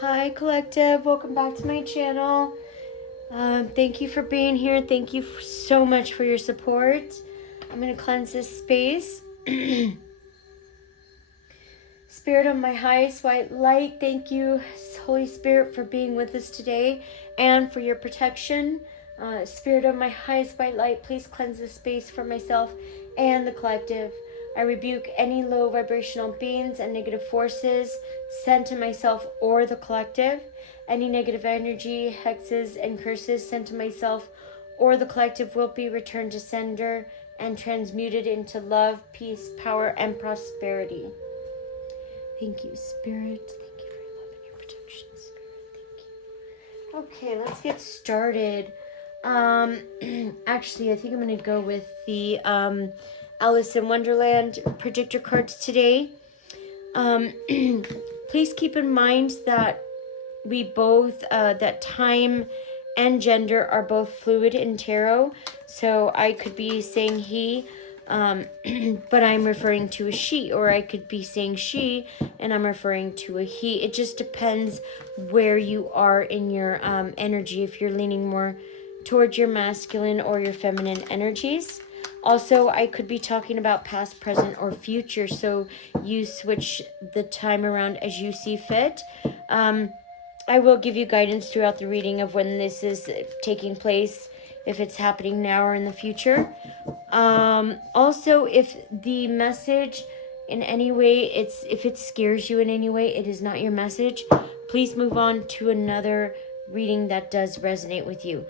Hi collective, welcome back to my channel. Thank you for being here. Thank you so much for your support. I'm going to cleanse this space. Spirit of my highest white light, thank you, Holy Spirit, for being with us today and for your protection. Spirit of my highest white light, please cleanse this space for myself and the collective. I rebuke any low vibrational beings and negative forces sent to myself or the collective. Any negative energy, hexes, and curses sent to myself or the collective will be returned to sender and transmuted into love, peace, power, and prosperity. Thank you, Spirit. Thank you for your love and your protection, Spirit. Thank you. Okay, let's get started. Actually, I think I'm going to go with the Alice in Wonderland predictor cards today. Please keep in mind that we both, that time and gender are both fluid in tarot. So I could be saying he, but I'm referring to a she, or I could be saying she and I'm referring to a he. It just depends where you are in your energy, if you're leaning more towards your masculine or your feminine energies. Also, I could be talking about past, present, or future, so you switch the time around as you see fit. I will give you guidance throughout the reading of when this is taking place, if it's happening now or in the future. Also, if the message in any way, if it scares you in any way, it is not your message. Please move on to another reading that does resonate with you.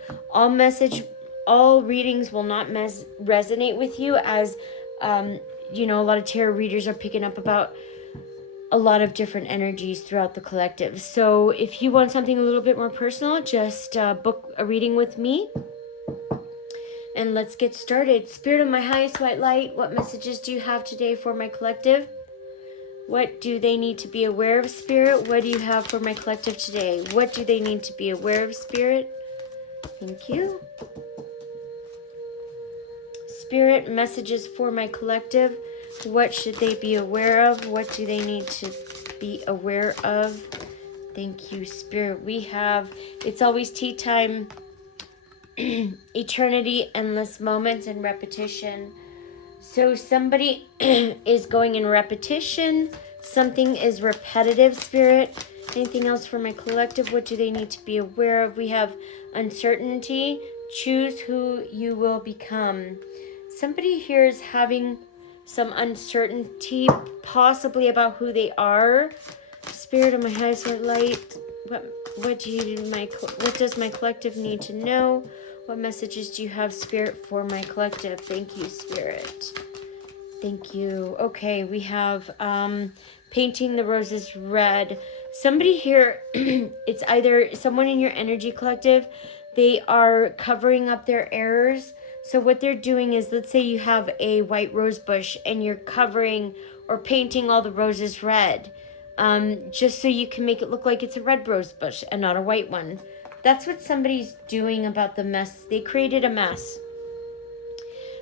All readings will not resonate with you, as a lot of tarot readers are picking up about a lot of different energies throughout the collective. So if you want something a little bit more personal, just book a reading with me. And let's get started. Spirit of my highest white light, what messages do you have today for my collective? What do they need to be aware of, Spirit? What do you have for my collective today? What do they need to be aware of, Spirit? Thank you. Spirit, messages for my collective. What should they be aware of? What do they need to be aware of? Thank you, Spirit. We have, it's always tea time, eternity, endless moments, and repetition. So somebody is going in repetition. Something is repetitive, Spirit. Anything else for my collective? What do they need to be aware of? We have uncertainty. Choose who you will become. Somebody here is having some uncertainty, possibly about who they are. Spirit of my highest white light, what does my collective need to know? What messages do you have, Spirit, for my collective? Thank you, Spirit. Thank you. Okay, we have painting the roses red. Somebody here, it's either someone in your energy collective, they are covering up their errors. So what they're doing is, let's say you have a white rose bush and you're covering or painting all the roses red, just so you can make it look like it's a red rose bush and not a white one. That's what somebody's doing about the mess. They created a mess.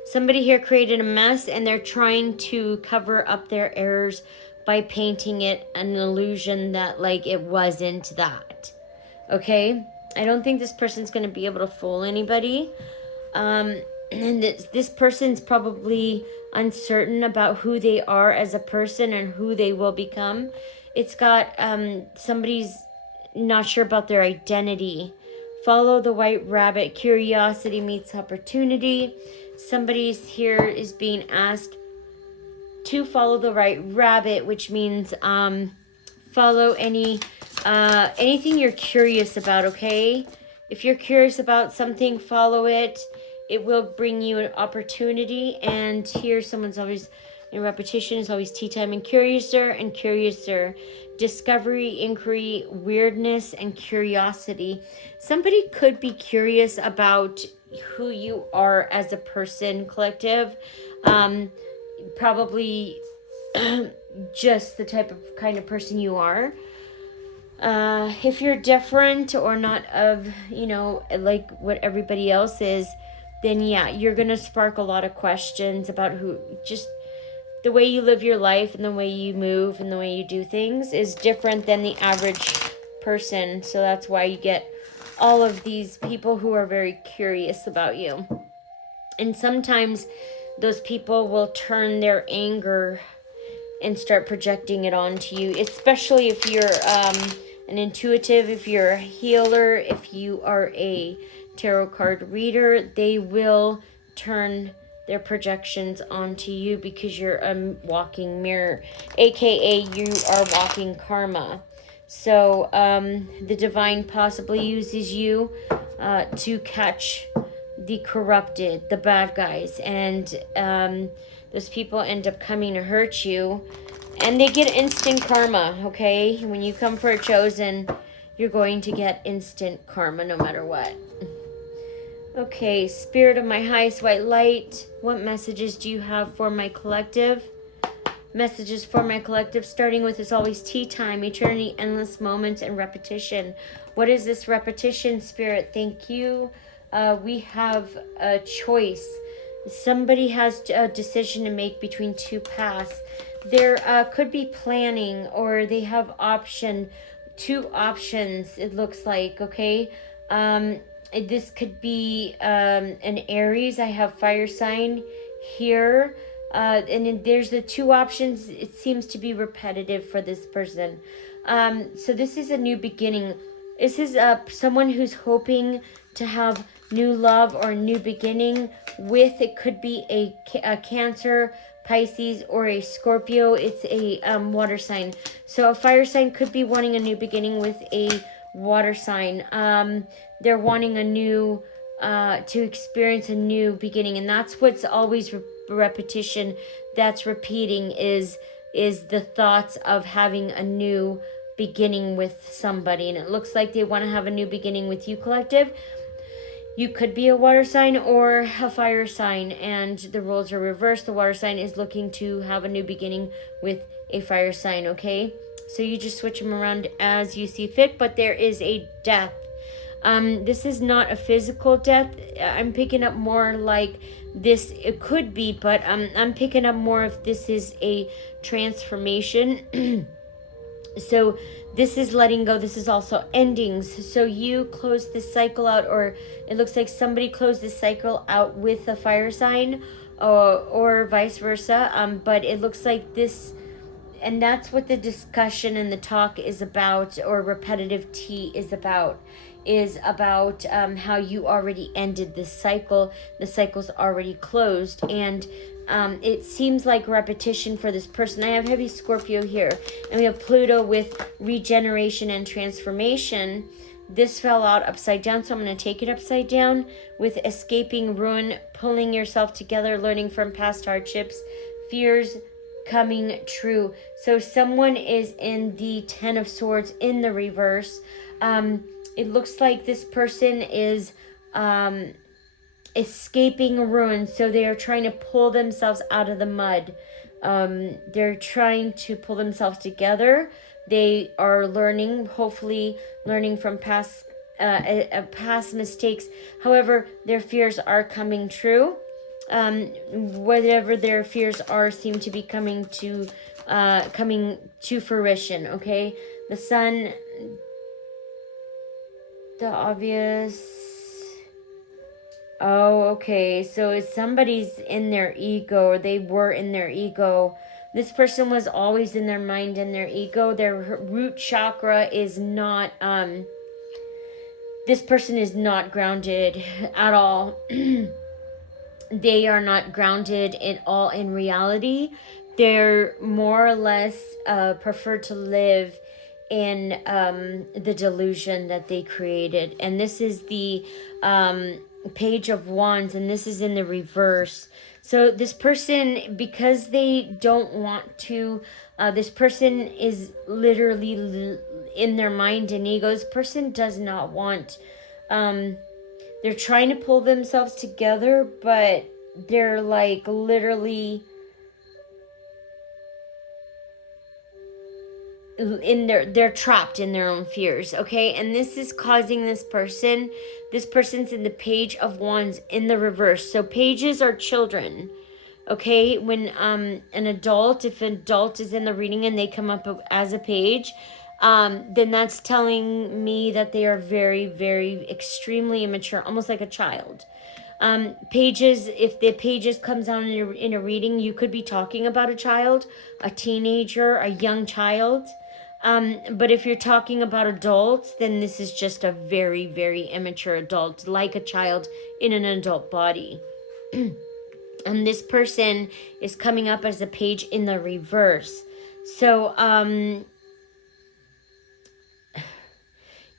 Somebody here created a mess and they're trying to cover up their errors by painting it an illusion that like it wasn't that. Okay? I don't think this person's going to be able to fool anybody. And this person's probably uncertain about who they are as a person and who they will become. It's got somebody's not sure about their identity. Follow the white rabbit. Curiosity meets opportunity. Somebody's here is being asked to follow the right rabbit, which means follow anything you're curious about, okay? If you're curious about something, follow it. It will bring you an opportunity. And here someone's always in repetition, is always tea time, and curiouser. Discovery, inquiry, weirdness, and curiosity. Somebody could be curious about who you are as a person, collective. Probably just the type of kind of person you are. If you're different or not of, like what everybody else is, then yeah, you're going to spark a lot of questions about just the way you live your life and the way you move and the way you do things is different than the average person. So that's why you get all of these people who are very curious about you. And sometimes those people will turn their anger and start projecting it onto you, especially if you're an intuitive, if you're a healer, if you are a tarot card reader. They will turn their projections onto you because you're a walking mirror, aka you are walking karma. So the divine possibly uses you to catch the corrupted, the bad guys, and those people end up coming to hurt you, and they get instant karma. Okay, when you come for a chosen, you're going to get instant karma no matter what. Okay, Spirit of my highest white light, what messages do you have for my collective? Messages for my collective, starting with, as always, tea time, eternity, endless moments, and repetition. What is this repetition, Spirit? Thank you. We have a choice. Somebody has a decision to make between two paths. There could be planning, or they have two options, it looks like, okay? This could be an Aries. I have fire sign here. And then there's the two options. It seems to be repetitive for this person. So this is a new beginning. This is someone who's hoping to have new love or a new beginning with, it could be a Cancer, Pisces, or a Scorpio. It's a water sign. So a fire sign could be wanting a new beginning with a water sign. They're wanting a new, to experience a new beginning. And that's what's always repetition that's repeating is the thoughts of having a new beginning with somebody. And it looks like they want to have a new beginning with you, collective. You could be a water sign or a fire sign, and the roles are reversed. The water sign is looking to have a new beginning with a fire sign, okay? So you just switch them around as you see fit, but there is a death. This is not a physical death. I'm picking up more like this. It could be, but I'm picking up more if this is a transformation. So this is letting go. This is also endings. So you close this cycle out, or it looks like somebody closed this cycle out with a fire sign, or vice versa. But it looks like this, and that's what the discussion and the talk is about, or repetitive tea is about how you already ended this cycle. The cycle's already closed, and it seems like repetition for this person. I have heavy Scorpio here, and we have Pluto with regeneration and transformation. This fell out upside down, so I'm going to take it upside down with escaping ruin, pulling yourself together, learning from past hardships, fears coming true. So someone is in the Ten of Swords in the reverse. It looks like this person is escaping ruin, so they are trying to pull themselves out of the mud. They're trying to pull themselves together. They are learning, hopefully learning from past mistakes. However, their fears are coming true. Whatever their fears are seem to be coming to fruition, okay? The sun, the obvious. Oh, okay. So if somebody's in their ego, or they were in their ego, this person was always in their mind and their ego. Their root chakra is not, this person is not grounded at all. They are not grounded at all in reality. They're more or less prefer to live in the delusion that they created. And this is the Page of Wands, and this is in the reverse. So this person, because they don't want to, this person is literally in their mind and ego. This person does not want, they're trying to pull themselves together, but they're like literally they're trapped in their own fears, okay? And this is causing this person's in the Page of Wands in the reverse. So pages are children, okay? When if an adult is in the reading and they come up as a page, then that's telling me that they are very, very extremely immature, almost like a child. Pages, if the pages comes out in a reading, you could be talking about a child, a teenager, a young child. But if you're talking about adults, then this is just a very, very immature adult, like a child in an adult body. And this person is coming up as a page in the reverse. So,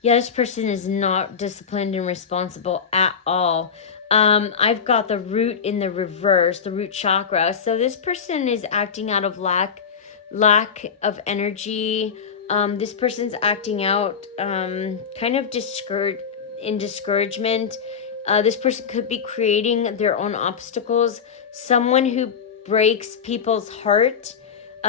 yeah, this person is not disciplined and responsible at all. I've got the root in the reverse, the root chakra. So this person is acting out of lack of energy. This person's acting out kind of discouragement. This person could be creating their own obstacles. Someone who breaks people's heart.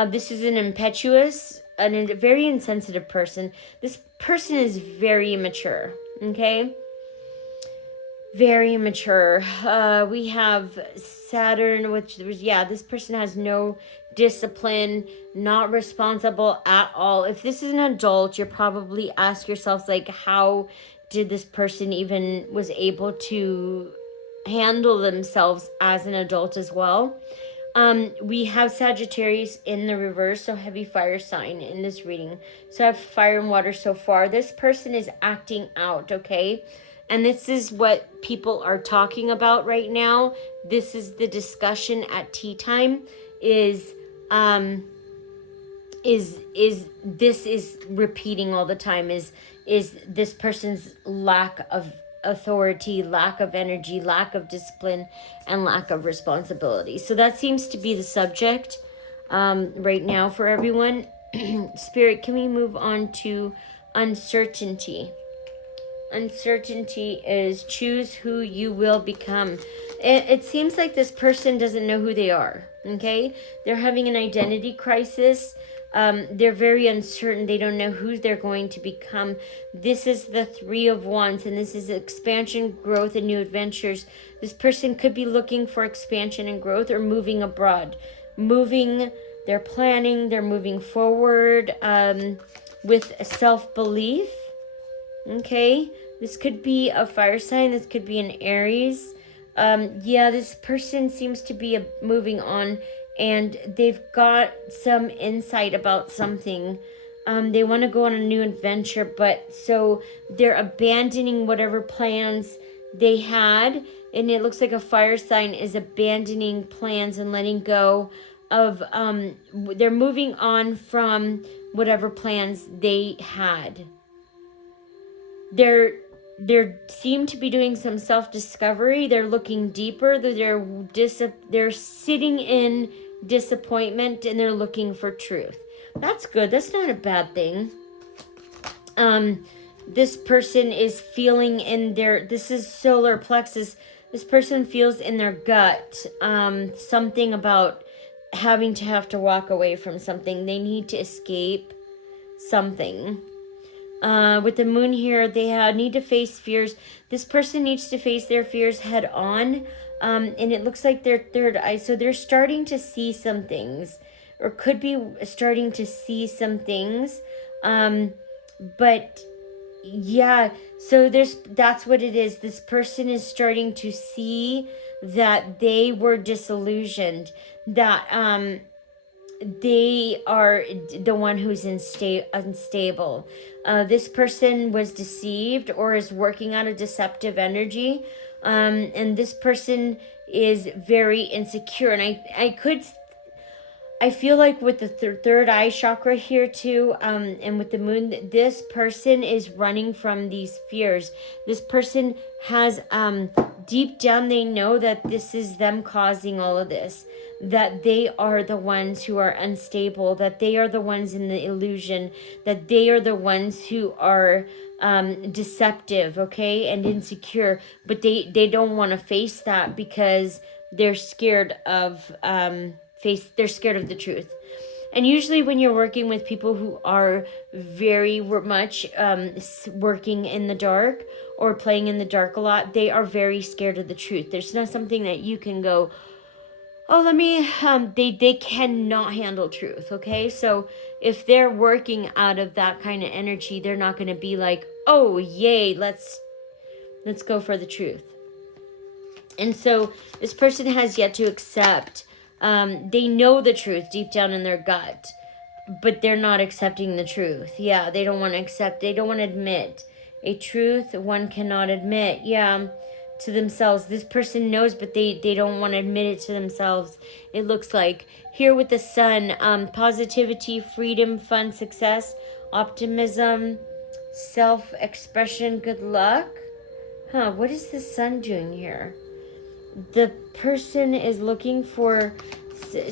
This is an impetuous and a very insensitive person. This person is very immature, okay? Very immature. We have Saturn, which was, yeah, this person has no discipline, not responsible at all. If this is an adult, you're probably ask yourselves, like, how did this person even was able to handle themselves as an adult as well? We have Sagittarius in the reverse, so heavy fire sign in this reading. So I have fire and water so far. This person is acting out, okay? And this is what people are talking about right now. This is the discussion at tea time is this is repeating all the time is this person's lack of authority, lack of energy, lack of discipline, and lack of responsibility. So that seems to be the subject right now for everyone. Spirit, can we move on to uncertainty? Uncertainty is choose who you will become. It seems like this person doesn't know who they are, okay? They're having an identity crisis. They're very uncertain. They don't know who they're going to become. This is the Three of Wands, and this is expansion, growth, and new adventures. This person could be looking for expansion and growth or moving abroad. They're planning, they're moving forward with self-belief. Okay, this could be a fire sign. This could be an Aries. Yeah, this person seems to be moving on, and they've got some insight about something. They want to go on a new adventure, but so they're abandoning whatever plans they had, and it looks like a fire sign is abandoning plans and letting go of, they're moving on from whatever plans they had. They're seem to be doing some self-discovery. They're looking deeper. They're sitting in disappointment, and they're looking for truth. That's good. That's not a bad thing. This person is feeling in their, this is solar plexus. This person feels in their gut something about having to have to walk away from something. They need to escape something. With the moon here, they need to face fears. This person needs to face their fears head on. And it looks like their third eye. So they're starting to see some things, or could be starting to see some things. But yeah, so that's what it is. This person is starting to see that they were disillusioned, that they are the one who's unstable. This person was deceived or is working on a deceptive energy. And this person is very insecure. And I feel like with the third eye chakra here too, and with the moon, this person is running from these fears. This person has, deep down, they know that this is them causing all of this, that they are the ones who are unstable, that they are the ones in the illusion, that they are the ones who are deceptive, okay, and insecure, but they don't want to face that because they're scared of they're scared of the truth. And usually when you're working with people who are very much working in the dark or playing in the dark a lot, they are very scared of the truth. There's not something that you can go, Oh, let me, they cannot handle truth, okay? So if they're working out of that kind of energy, they're not going to be like, oh, yay, let's go for the truth. And so this person has yet to accept, they know the truth deep down in their gut, but they're not accepting the truth. Yeah, they don't want to accept, they don't want to admit a truth one cannot admit. Yeah, to themselves. This person knows, but they don't want to admit it to themselves. It looks like here with the sun, positivity, freedom, fun, success, optimism, self-expression, good luck. What is the sun doing here? The person is looking for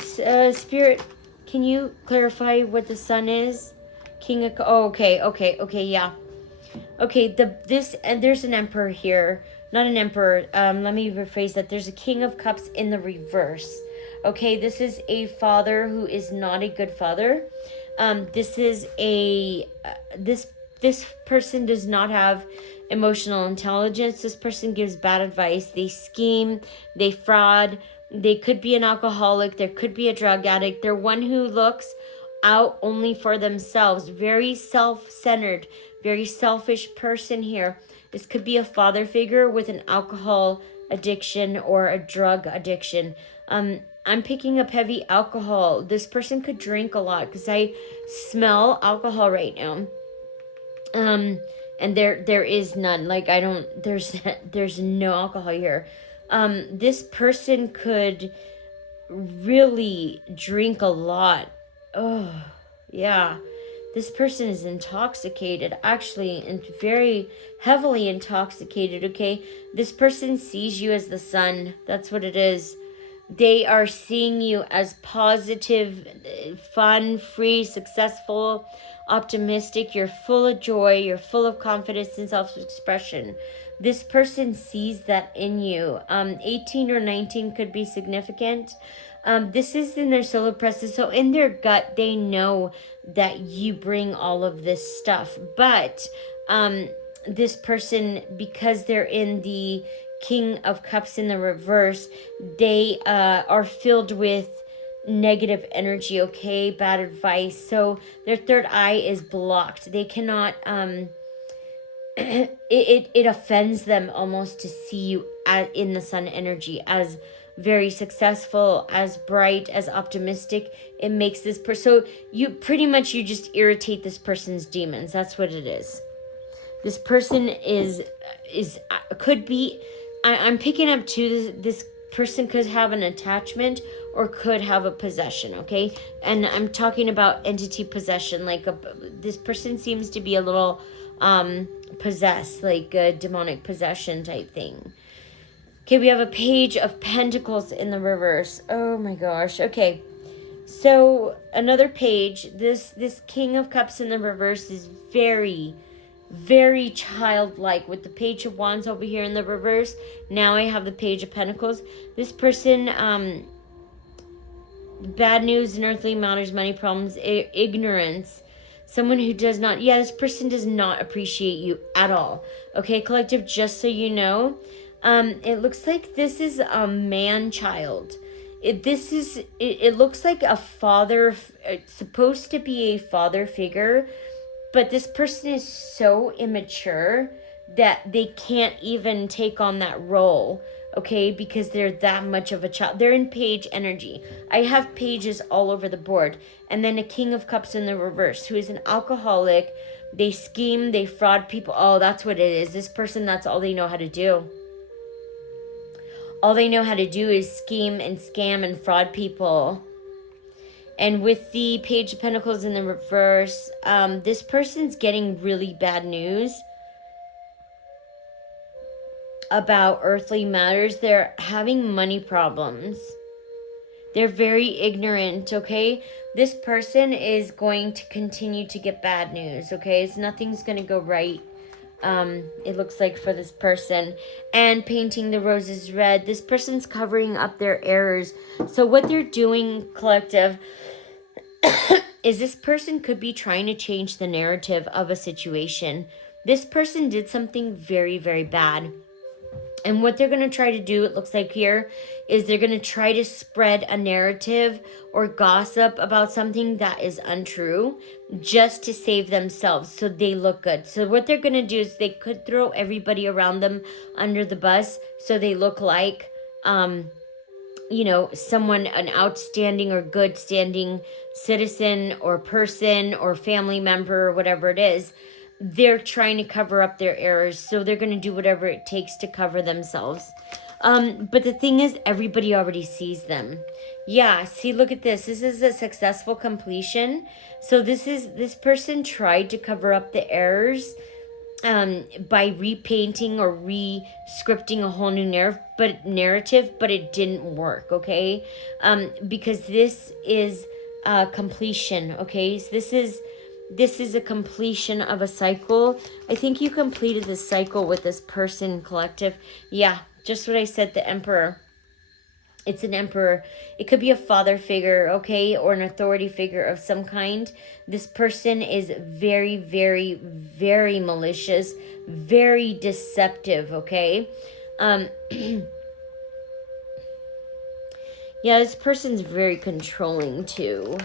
spirit. Can you clarify what the sun is? King of, oh, okay, yeah. Okay, and there's an emperor here. Not an emperor. Let me rephrase that. There's a king of cups in the reverse. Okay, this is a father who is not a good father. This is a this person does not have emotional intelligence. This person gives bad advice. They scheme, they fraud. They could be an alcoholic. There could be a drug addict. They're one who looks out only for themselves. Very self-centered, very selfish person here. This could be a father figure with an alcohol addiction or a drug addiction. I'm picking up heavy alcohol. This person could drink a lot because I smell alcohol right now. And there is none. Like there's no alcohol here. This person could really drink a lot. Oh, yeah. This person is intoxicated, actually, and very heavily intoxicated, okay? This person sees you as the sun. That's what it is. They are seeing you as positive, fun, free, successful, optimistic. You're full of joy. You're full of confidence and self-expression. This person sees that in you. 18 or 19 could be significant. This is in their solar plexus. So in their gut, they know that you bring all of this stuff. But this person, because they're in the King of Cups in the reverse, they are filled with negative energy, okay? Bad advice. So their third eye is blocked. They cannot... it offends them almost to see you in the sun energy as very successful, as bright, as optimistic. It makes this person, so you just irritate this person's demons. That's what it is. This person could be, I'm picking up too, this person could have an attachment or could have a possession, okay? And I'm talking about entity possession, like this person seems to be a little possessed, like a demonic possession type thing. Okay, we have a Page of Pentacles in the reverse. Oh my gosh. Okay, so another page. This King of Cups in the reverse is very, very childlike, with the Page of Wands over here in the reverse. Now I have the Page of Pentacles. This person, bad news in earthly matters, money problems, ignorance. Someone who does not, this person does not appreciate you at all. Okay, collective, just so you know, it looks like this is a man-child. It looks like a father, it's supposed to be a father figure, but this person is so immature that they can't even take on that role, okay, because they're that much of a child. They're in page energy. I have pages all over the board. And then a King of Cups in the reverse, who is an alcoholic. They scheme, they fraud people. Oh, that's what it is. This person, that's all they know how to do. All they know how to do is scheme and scam and fraud people. And with the Page of Pentacles in the reverse, this person's getting really bad news about earthly matters. They're having money problems. They're very ignorant, okay? This person is going to continue to get bad news, okay? Nothing's going to go right, it looks like, for this person. And painting the roses red. This person's covering up their errors. So what they're doing, collective, is this person could be trying to change the narrative of a situation. This person did something very, very bad. And what they're going to try to do, it looks like here, is they're going to try to spread a narrative or gossip about something that is untrue just to save themselves so they look good. So what they're going to do is they could throw everybody around them under the bus so they look like, someone, an outstanding or good standing citizen or person or family member or whatever it is. They're trying to cover up their errors, so they're going to do whatever it takes to cover themselves. But the thing is, everybody already sees them. Yeah, see, look at this. This is a successful completion. So this person tried to cover up the errors by repainting or re-scripting a whole new narrative, but it didn't work, okay? Because this is completion, okay? So this is a completion of a cycle. I think you completed this cycle with this person, collective. Yeah, just what I said, the Emperor. It's an emperor. It could be a father figure, okay, or an authority figure of some kind. This person is very, very, very malicious, very deceptive, okay? Yeah, this person's very controlling too.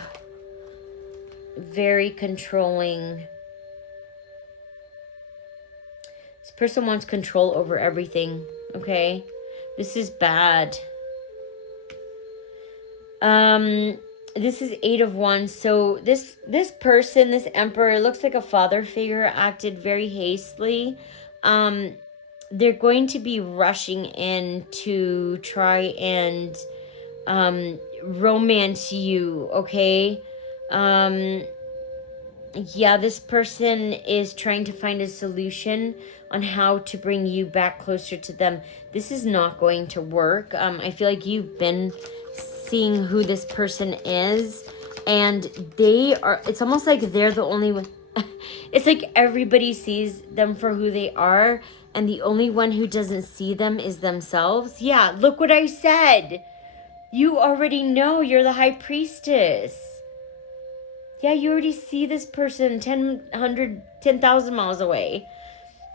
Very controlling. This person wants control over everything, okay? This is bad. This is 8 of Wands. So this person, this emperor, looks like a father figure, acted very hastily. They're going to be rushing in to try and romance you, okay? Yeah, this person is trying to find a solution on how to bring you back closer to them. This is not going to work. I feel like you've been seeing who this person is, and it's almost like they're the only one. It's like everybody sees them for who they are, and the only one who doesn't see them is themselves. Yeah, look what I said. You already know you're the high priestess. Yeah, you already see this person 10,000 miles away.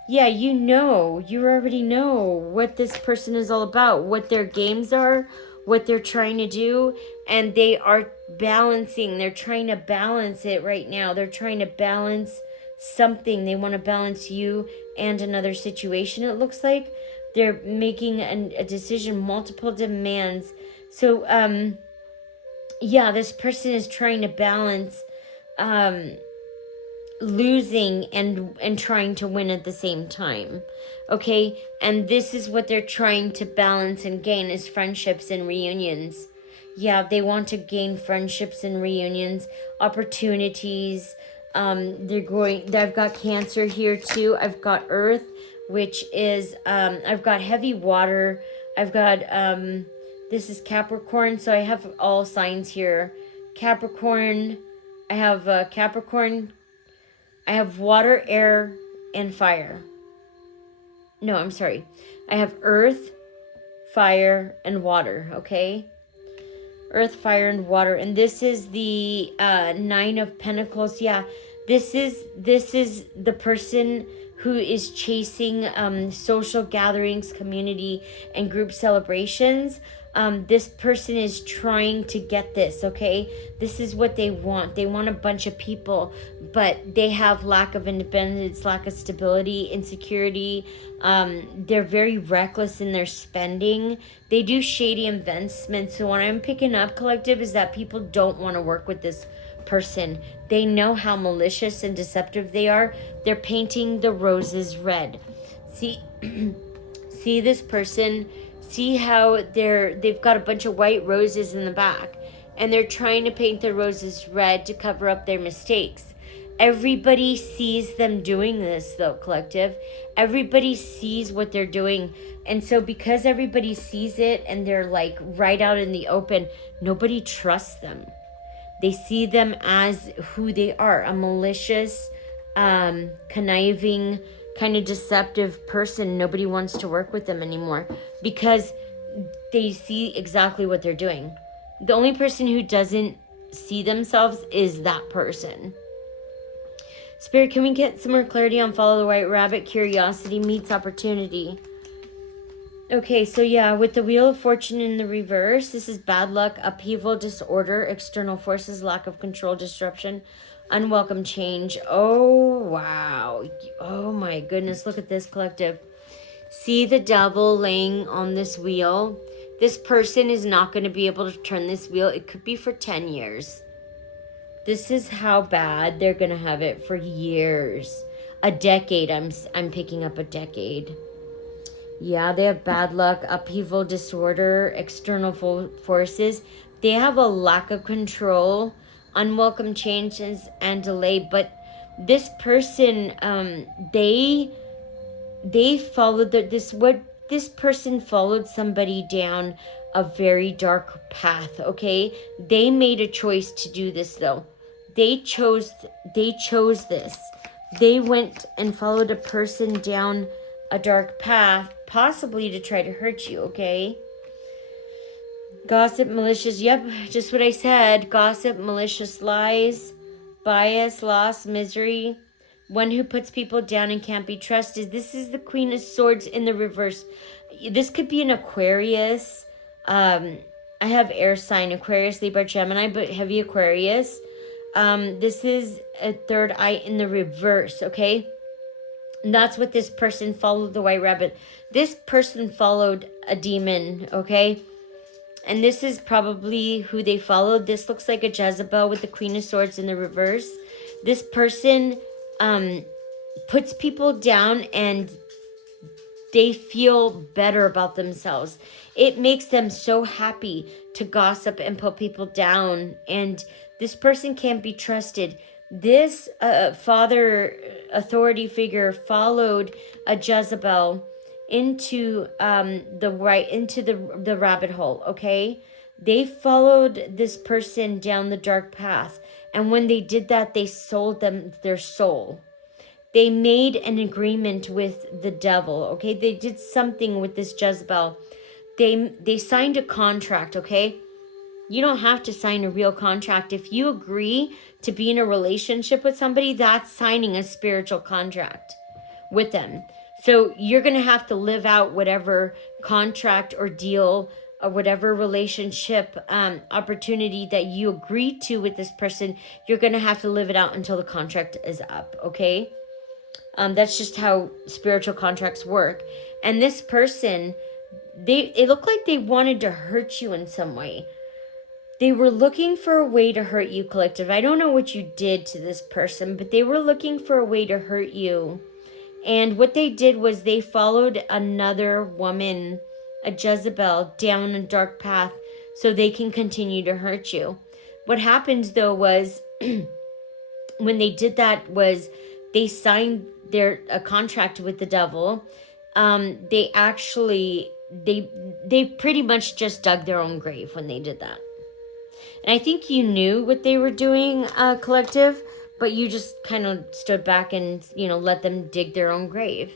Yeah, you already know what this person is all about, what their games are, what they're trying to do, and they are balancing. They're trying to balance it right now. They're trying to balance something. They want to balance you and another situation, it looks like. They're making a decision, multiple demands. So, yeah, this person is trying to balance losing and trying to win at the same time, okay? And this is what they're trying to balance and gain, is friendships and reunions. Yeah, they want to gain friendships and reunions, opportunities. I've got Cancer here too. I've got Earth, which is I've got heavy water. I've got this is Capricorn, so I have all signs here. Capricorn, I have Capricorn, I have water, air, and fire. No, I'm sorry. I have earth, fire, and water, okay? Earth, fire, and water. And this is the 9 of Pentacles. Yeah, this is the person who is chasing social gatherings, community, and group celebrations. This person is trying to get this, okay? This is what they want. They want a bunch of people, but they have lack of independence, lack of stability, insecurity. They're very reckless in their spending. They do shady investments. So what I'm picking up, collective, is that people don't want to work with this person. They know how malicious and deceptive they are. They're painting the roses red. See this person. See how they've got a bunch of white roses in the back, and they're trying to paint the roses red to cover up their mistakes. Everybody sees them doing this, though, collective. Everybody sees what they're doing. And so because everybody sees it and they're like right out in the open, nobody trusts them. They see them as who they are, a malicious, conniving, kind of deceptive person. Nobody wants to work with them anymore because they see exactly what they're doing. The only person who doesn't see themselves is that person. Spirit, can we get some more clarity on follow the white rabbit? Curiosity meets opportunity. Okay, so yeah, with the Wheel of Fortune in the reverse, this is bad luck, upheaval, disorder, external forces, lack of control, disruption, unwelcome change. Oh, wow. Oh my goodness, look at this, collective. See the devil laying on this wheel? This person is not going to be able to turn this wheel. It could be for 10 years. This is how bad they're going to have it for years. A decade. I'm picking up a decade. Yeah, they have bad luck, upheaval, disorder, external forces. They have a lack of control, unwelcome changes, and delay. But this person, they followed this person followed somebody down a very dark path. Okay, they made a choice to do this though. They chose this. They went and followed a person down a dark path, possibly to try to hurt you. Okay, gossip, malicious, yep, just what I said. Gossip, malicious, lies, bias, loss, misery, one who puts people down and can't be trusted. This is the Queen of Swords in the reverse. This could be an Aquarius. I have air sign, Aquarius, Libra, Gemini, but heavy Aquarius. This is a third eye in the reverse, okay? And that's what this person followed the white rabbit. This person followed a demon, okay? And this is probably who they followed. This looks like a Jezebel with the Queen of Swords in the reverse. This person puts people down and they feel better about themselves. It makes them so happy to gossip and put people down. And this person can't be trusted. This father authority figure followed a Jezebel into the rabbit hole. Okay, they followed this person down the dark path, and when they did that, they sold them their soul. They made an agreement with the devil. Okay, they did something with this Jezebel. They signed a contract. Okay, you don't have to sign a real contract. If you agree to be in a relationship with somebody, that's signing a spiritual contract with them. So you're going to have to live out whatever contract or deal or whatever relationship opportunity that you agree to with this person. You're going to have to live it out until the contract is up, okay? That's just how spiritual contracts work. And this person, it looked like they wanted to hurt you in some way. They were looking for a way to hurt you, collective. I don't know what you did to this person, but they were looking for a way to hurt you. And what they did was they followed another woman, a Jezebel, down a dark path so they can continue to hurt you. What happened, though, was when they did that was they signed a contract with the devil. They pretty much just dug their own grave when they did that. And I think you knew what they were doing, collective, but you just kind of stood back and, let them dig their own grave.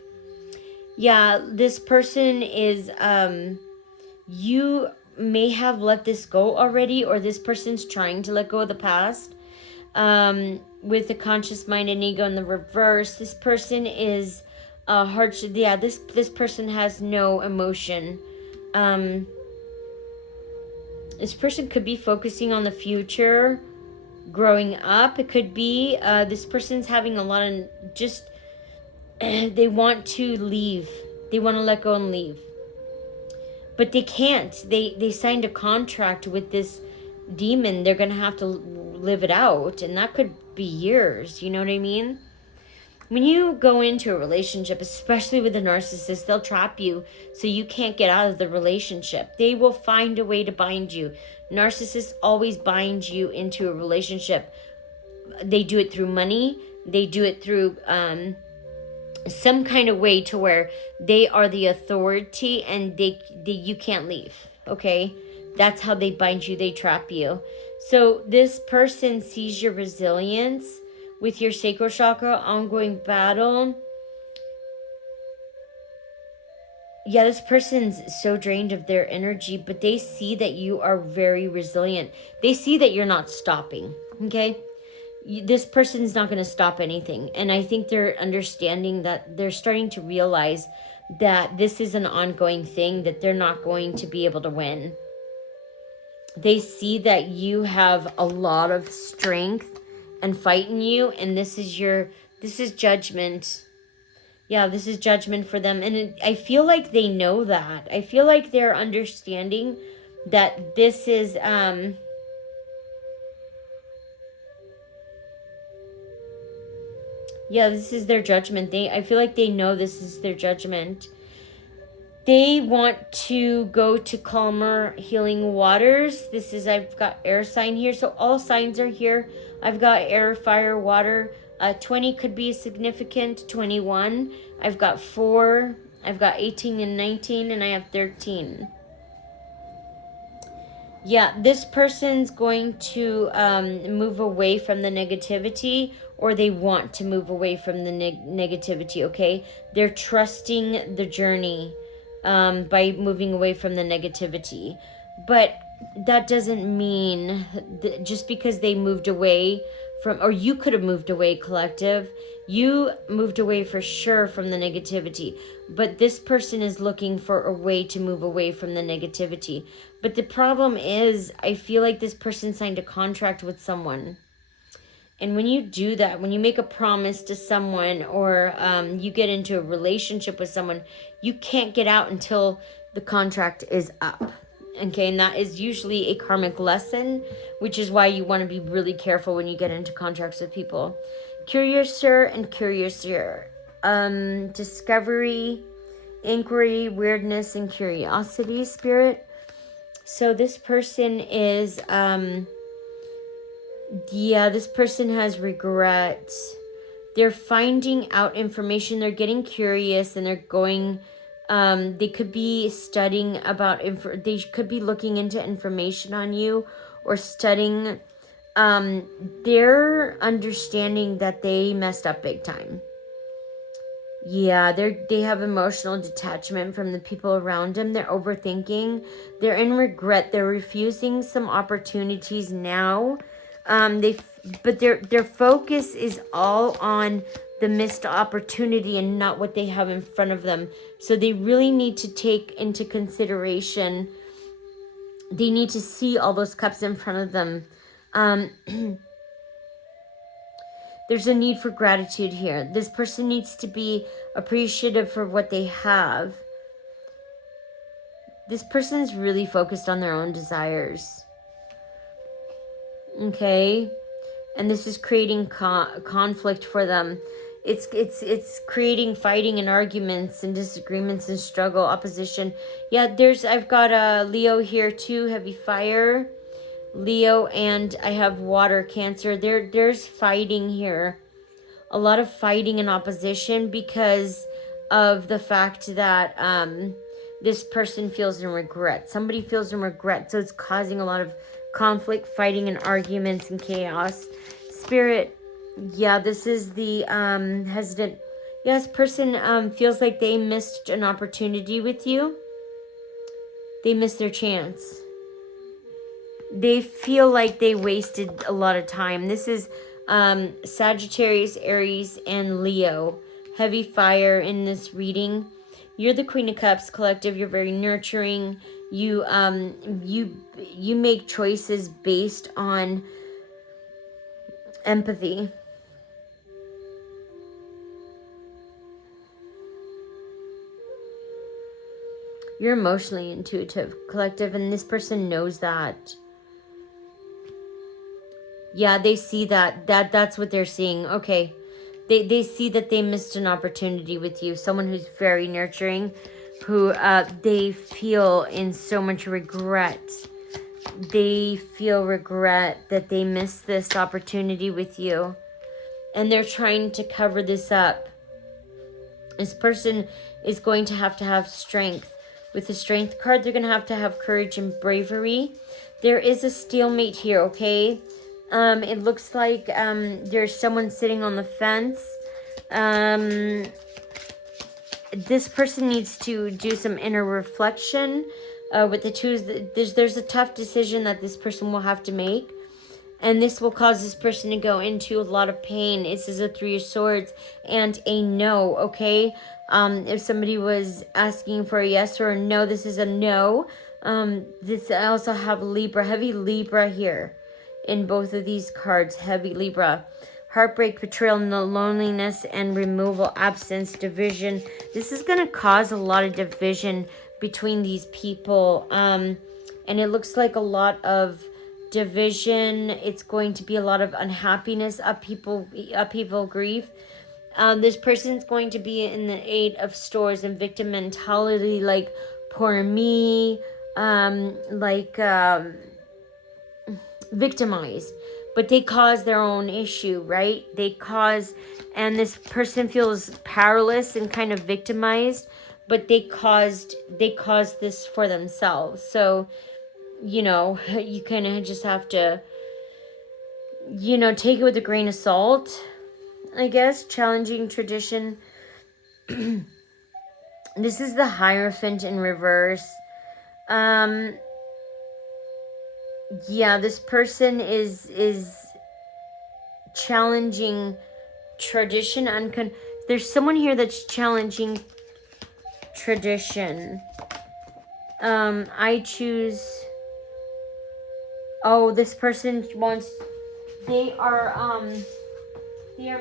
Yeah, this person is, you may have let this go already, or this person's trying to let go of the past. With the conscious mind and ego in the reverse, this person is hardship. Yeah, this person has no emotion. This person could be focusing on the future, growing up. It could be this person's having a lot of just, they want to leave. They want to let go and leave. But they can't. They signed a contract with this demon. They're going to have to live it out. And that could be years. You know what I mean? When you go into a relationship, especially with a narcissist, they'll trap you so you can't get out of the relationship. They will find a way to bind you. Narcissists always bind you into a relationship. They do it through money. They do it through some kind of way to where they are the authority and you can't leave. Okay? That's how they bind you. They trap you. So this person sees your resilience with your sacral chakra, ongoing battle. Yeah, this person's so drained of their energy, but they see that you are very resilient. They see that you're not stopping, okay? This person's not going to stop anything. And I think they're understanding that they're starting to realize that this is an ongoing thing, that they're not going to be able to win. They see that you have a lot of strength and fight in you, and this is judgment. Yeah, this is judgment for them. And I feel like they know that. I feel like they're understanding that this is, yeah, this is their judgment. I feel like they know this is their judgment. They want to go to calmer, healing waters. I've got air sign here. So all signs are here. I've got air, fire, water. 20 could be significant. 21. I've got 4. I've got 18 and 19. And I have 13. Yeah, this person's going to move away from the negativity, or they want to move away from the negativity, okay? They're trusting the journey by moving away from the negativity. But that doesn't mean just because they moved away from, or you could have moved away, collective. You moved away for sure from the negativity. But this person is looking for a way to move away from the negativity. But the problem is, I feel like this person signed a contract with someone. And when you do that, when you make a promise to someone, or you get into a relationship with someone, you can't get out until the contract is up. Okay, and that is usually a karmic lesson, which is why you want to be really careful when you get into contracts with people. Curiouser and curiouser. Discovery, inquiry, weirdness, and curiosity, spirit. So this person is, this person has regret. They're finding out information. They're getting curious, and they're going, they could be studying about, they could be looking into information on you, or studying. They're understanding that they messed up big time. Yeah, they have emotional detachment from the people around them. They're overthinking. They're in regret. They're refusing some opportunities now. But their focus is all on the missed opportunity and not what they have in front of them. So they really need to take into consideration. They need to see all those cups in front of them. There's a need for gratitude here. This person needs to be appreciative for what they have. This person's really focused on their own desires. Okay? And this is creating conflict for them. It's creating fighting and arguments and disagreements and struggle, opposition. Yeah, I've got a Leo here too, heavy fire. Leo, and I have water, Cancer. There's fighting here. A lot of fighting and opposition because of the fact that this person feels in regret. Somebody feels in regret. So it's causing a lot of conflict, fighting, and arguments and chaos. Spirit, yeah, this is the hesitant. Yes, person feels like they missed an opportunity with you. They missed their chance. They feel like they wasted a lot of time. This is Sagittarius, Aries, and Leo. Heavy fire in this reading. You're the Queen of Cups, collective. You're very nurturing. You make choices based on empathy. You're emotionally intuitive, collective, and this person knows that. Yeah, they see that's what they're seeing. Okay. They see that they missed an opportunity with you. Someone who's very nurturing, who they feel in so much regret. They feel regret that they missed this opportunity with you. And they're trying to cover this up. This person is going to have strength. With the Strength card, they're going to have courage and bravery. There is a stalemate here, okay? It looks like there's someone sitting on the fence. This person needs to do some inner reflection with the twos. There's a tough decision that this person will have to make. And this will cause this person to go into a lot of pain. It says a 3 of Swords and a no, okay? If somebody was asking for a yes or a no, this is a no. I also have Libra, heavy Libra here in both of these cards, heavy Libra. Heartbreak, betrayal, no loneliness, and removal, absence, division. This is going to cause a lot of division between these people. And it looks like a lot of division. It's going to be a lot of unhappiness, upheaval, grief. This person's going to be in the 8 of Swords and victim mentality, like poor me, victimized, but they cause their own issue, right? And this person feels powerless and kind of victimized, but they caused this for themselves. So, you kind of just have to, take it with a grain of salt, I guess. Challenging tradition. This is the Hierophant in reverse. Yeah, this person is challenging tradition. There's someone here that's challenging tradition. I choose. Oh, this person they are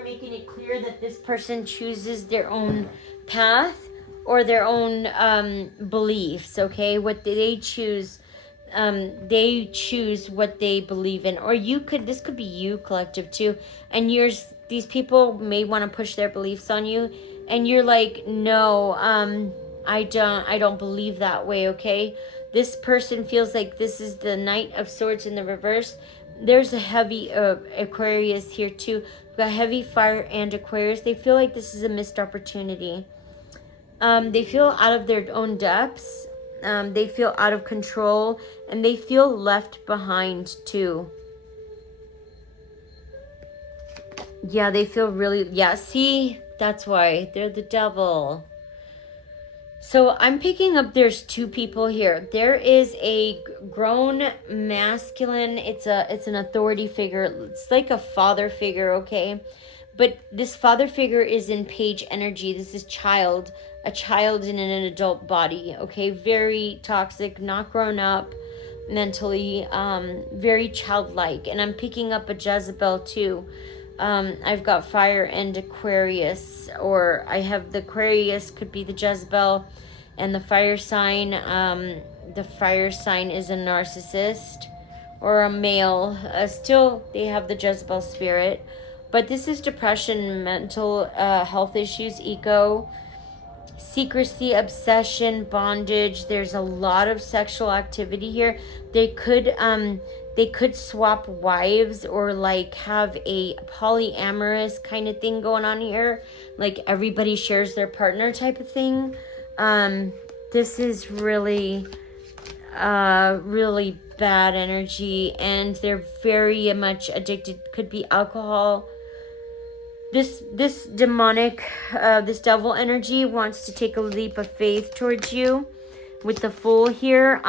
making it clear that this person chooses their own path or their own beliefs, okay? What they choose. They choose what they believe in, or this could be you, collective, too, and these people may want to push their beliefs on you, and you're like, no, I don't believe that way, okay? This person feels like this is the Knight of Swords in the reverse. There's a heavy Aquarius here, too. We've got heavy fire and Aquarius. They feel like this is a missed opportunity. They feel out of their own depths. They feel out of control, and they feel left behind too. Yeah, they feel really, see, that's why they're the devil. So I'm picking up, there's 2 people here. There is a grown masculine, it's an authority figure. It's like a father figure, okay? But this father figure is in page energy. This is a child in an adult body, okay? Very toxic, not grown up mentally, very childlike. And I'm picking up a Jezebel too. I've got fire and Aquarius, or I have the Aquarius could be the Jezebel, and the fire sign. The fire sign is a narcissist or a male. Still, they have the Jezebel spirit. But this is depression, mental health issues, ego, secrecy, obsession, bondage. There's a lot of sexual activity here. They could swap wives, or like have a polyamorous kind of thing going on here. Like everybody shares their partner type of thing. This is really really bad energy, and they're very much addicted. Could be alcohol. This demonic, this devil energy wants to take a leap of faith towards you with the Fool here.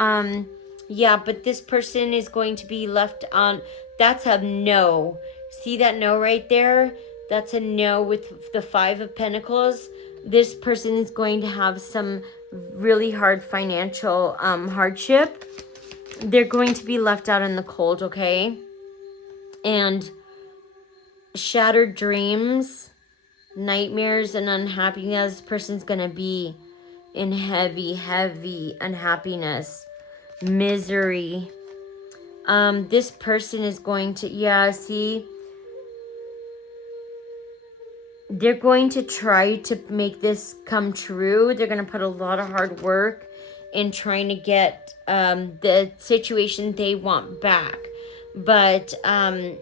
Yeah, but this person is going to be left on. That's a no. See that no right there? That's a no with the 5 of Pentacles. This person is going to have some really hard financial hardship. They're going to be left out in the cold, okay? And shattered dreams, nightmares, and unhappiness. This person's going to be in heavy unhappiness, misery. This person is going to, see, they're going to try to make this come true. They're going to put a lot of hard work in trying to get the situation they want back. But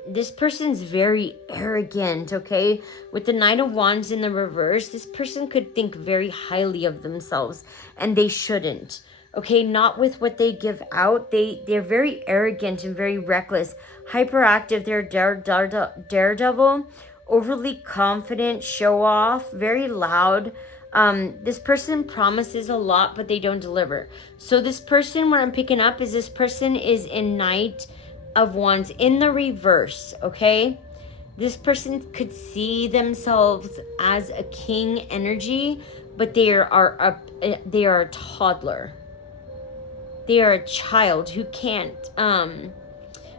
this person's very arrogant, okay? With the Knight of Wands in the reverse, this person could think very highly of themselves, and they shouldn't, okay? Not with what they give out. They're very arrogant and very reckless. Hyperactive, they're daredevil, overly confident, show off, very loud. This person promises a lot, but they don't deliver. So this person, what I'm picking up is this person is in Knight of Wands in the reverse, okay? This person could see themselves as a king energy, but they are a toddler. They are a child who can't.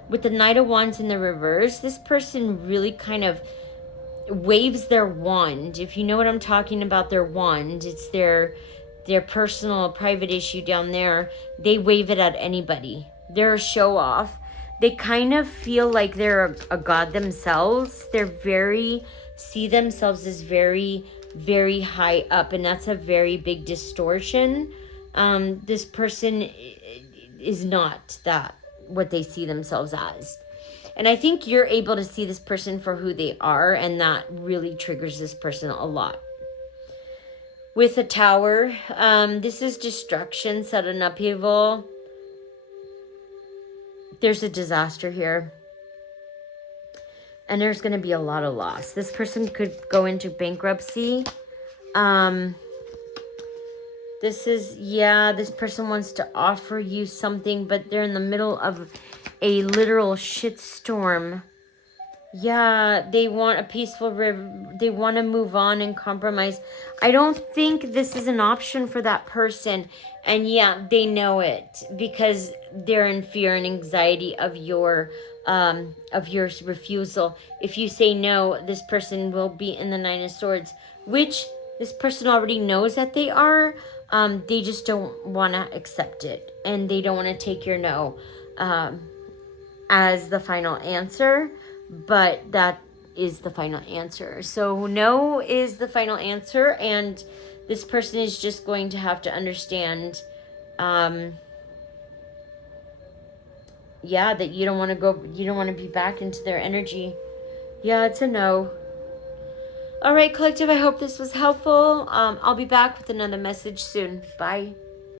With the Knight of Wands in the reverse, this person really kind of waves their wand. If you know what I'm talking about, their wand, it's their personal private issue down there. They wave it at anybody. They're a show off. They kind of feel like they're a god themselves. See themselves as very, very high up, and that's a very big distortion. This person is not that what they see themselves as. And I think you're able to see this person for who they are, and that really triggers this person a lot. With a Tower, this is destruction, sudden upheaval. There's a disaster here. And there's going to be a lot of loss. This person could go into bankruptcy. This person wants to offer you something, but they're in the middle of a literal shitstorm. Yeah, they want a peaceful river. They want to move on and compromise. I don't think this is an option for that person. And yeah, they know it because they're in fear and anxiety of your refusal. If you say no, this person will be in the Nine of Swords, which this person already knows that they are. They just don't want to accept it, and they don't want to take your no as the final answer. But that is the final answer. So no is the final answer, and this person is just going to have to understand that you don't want to be back into their energy. Yeah, it's a no. All right, collective, I hope this was helpful. I'll be back with another message soon. Bye.